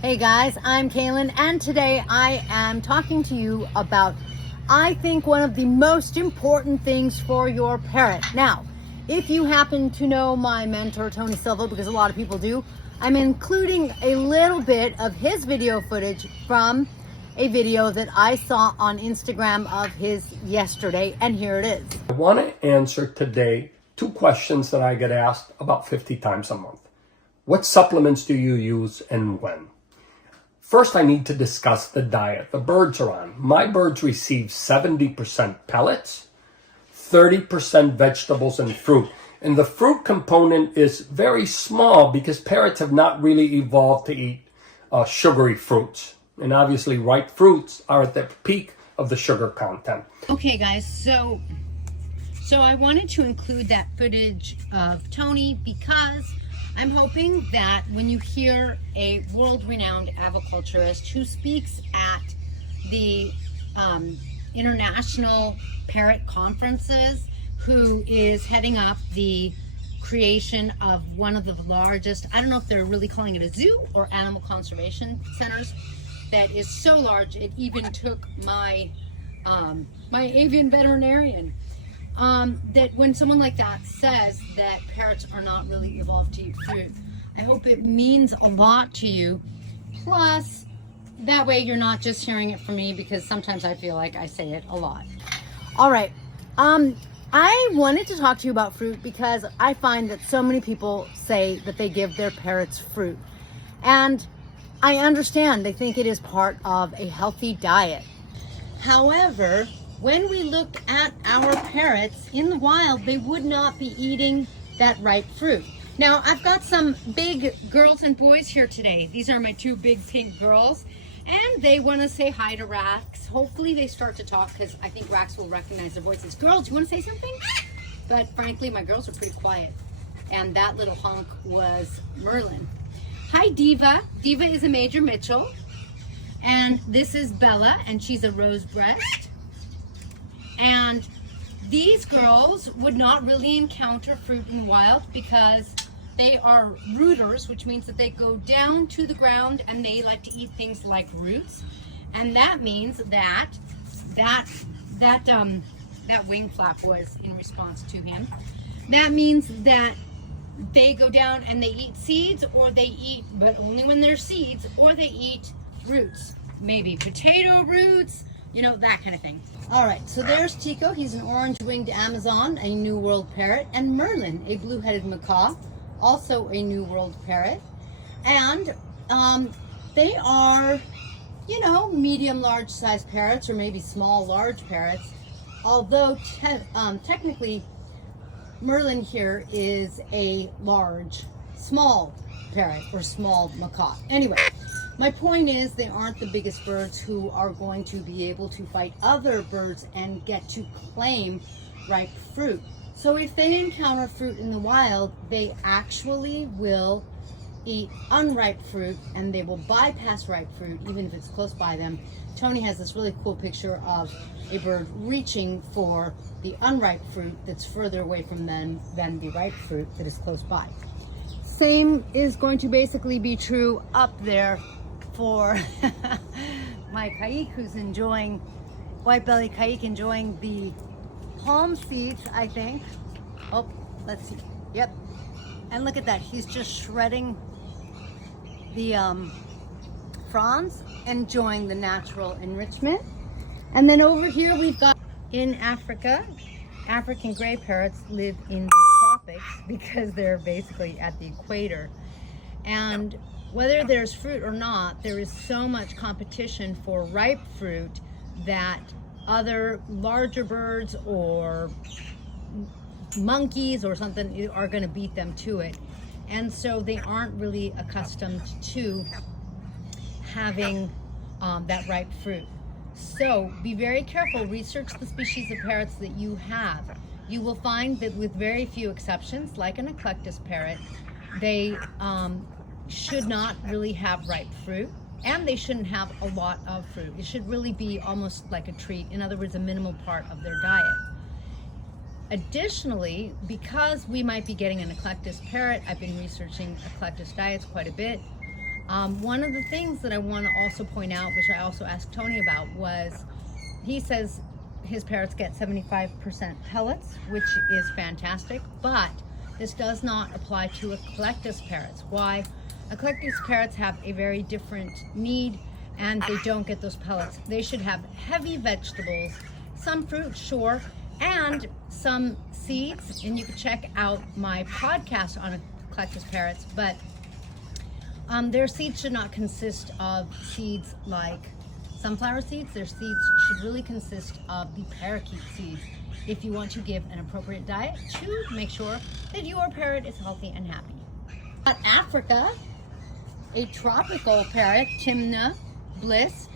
Hey guys, I'm Kaylin, and today I am talking to you about, I think, one of the most important things for your parrot. Now, if you happen to know my mentor, Tony Silva, because a lot of people do, I'm including a little bit of his video footage from a video that I saw on Instagram of his yesterday, and here it is. I want to answer today 2 questions that I get asked about 50 times a month. What supplements do you use and when? First, I need to discuss the diet the birds are on. My birds receive 70% pellets, 30% vegetables and fruit. And the fruit component is very small because parrots have not really evolved to eat sugary fruits. And obviously ripe fruits are at the peak of the sugar content. Okay guys, so I wanted to include that footage of Tony because I'm hoping that when you hear a world-renowned aviculturist who speaks at the international parrot conferences, who is heading up the creation of one of the largest, I don't know if they're really calling it a zoo or animal conservation centers, that is so large it even took my my avian veterinarian. That when someone like that says that parrots are not really evolved to eat fruit, I hope it means a lot to you. Plus, that way you're not just hearing it from me, because sometimes I feel like I say it a lot. All right. I wanted to talk to you about fruit because I find that so many people say that they give their parrots fruit. And I understand they think it is part of a healthy diet. However, when we look at our parrots in the wild, they would not be eating that ripe fruit. Now, I've got some big girls and boys here today. These are my 2 big pink girls, and they want to say hi to Rax. Hopefully they start to talk, because I think Rax will recognize their voices. Girls, do you want to say something? But frankly, my girls are pretty quiet, and that little honk was Merlin. Hi, Diva. Diva is a Major Mitchell, and this is Bella, and she's a rose breast. And these girls would not really encounter fruit in the wild because they are rooters, which means that they go down to the ground and they like to eat things like roots. And that means that that wing flap was in response to him. That means that they go down and they eat seeds, or they eat, but only when they're seeds, or they eat roots, maybe potato roots, you know, that kind of thing. All right, so there's Tico. He's an orange-winged Amazon, a New World parrot, and Merlin, a blue-headed macaw, also a New World parrot. And they are, you know, medium, large-sized parrots, or maybe small, large parrots. Although technically, Merlin here is a large, small parrot or small macaw. Anyway. My point is, they aren't the biggest birds who are going to be able to fight other birds and get to claim ripe fruit. So if they encounter fruit in the wild, they actually will eat unripe fruit, and they will bypass ripe fruit even if it's close by them. Tony has this really cool picture of a bird reaching for the unripe fruit that's further away from them than the ripe fruit that is close by. Same is going to basically be true up there for my Kaik, who's enjoying, white belly Kaik, enjoying the palm seeds, I think. Oh, let's see. Yep. And look at that. He's just shredding the fronds, enjoying the natural enrichment. And then over here we've got, in Africa, African gray parrots live in the tropics because they're basically at the equator. And whether there's fruit or not, there is so much competition for ripe fruit that other larger birds or monkeys or something are going to beat them to it. And so they aren't really accustomed to having that ripe fruit. So be very careful. Research the species of parrots that you have. You will find that with very few exceptions, like an eclectus parrot, they should not really have ripe fruit, and they shouldn't have a lot of fruit. It should really be almost like a treat. In other words, a minimal part of their diet. Additionally, because we might be getting an eclectus parrot, I've been researching eclectus diets quite a bit. One of the things that I want to also point out, which I also asked Tony about, was he says his parrots get 75% pellets, which is fantastic, but this does not apply to eclectus parrots. Why? Eclectus parrots have a very different need, and they don't get those pellets. They should have heavy vegetables, some fruit, sure, and some seeds. And you can check out my podcast on eclectus parrots, but their seeds should not consist of seeds like sunflower seeds. Their seeds should really consist of the parakeet seeds if you want to give an appropriate diet to make sure that your parrot is healthy and happy. But Africa, a tropical parrot, Timna, Bliss,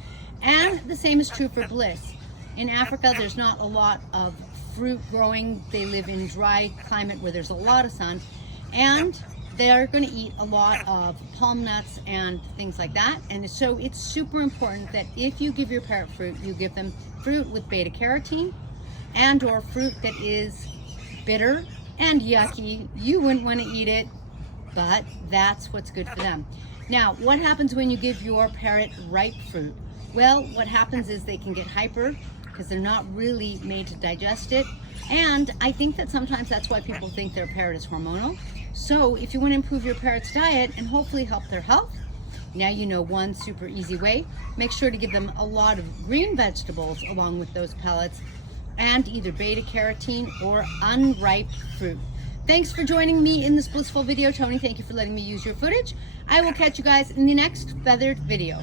and the same is true for Bliss. In Africa, there's not a lot of fruit growing. They live in dry climate where there's a lot of sun, and they're going to eat a lot of palm nuts and things like that. And so it's super important that if you give your parrot fruit, you give them fruit with beta carotene and or fruit that is bitter and yucky. You wouldn't want to eat it, but that's what's good for them. Now, what happens when you give your parrot ripe fruit? Well, what happens is they can get hyper because they're not really made to digest it. And I think that sometimes that's why people think their parrot is hormonal. So if you want to improve your parrot's diet and hopefully help their health, now you know one super easy way. Make sure to give them a lot of green vegetables along with those pellets, and either beta carotene or unripe fruit. Thanks for joining me in this blissful video. Tony, thank you for letting me use your footage. I will catch you guys in the next feathered video.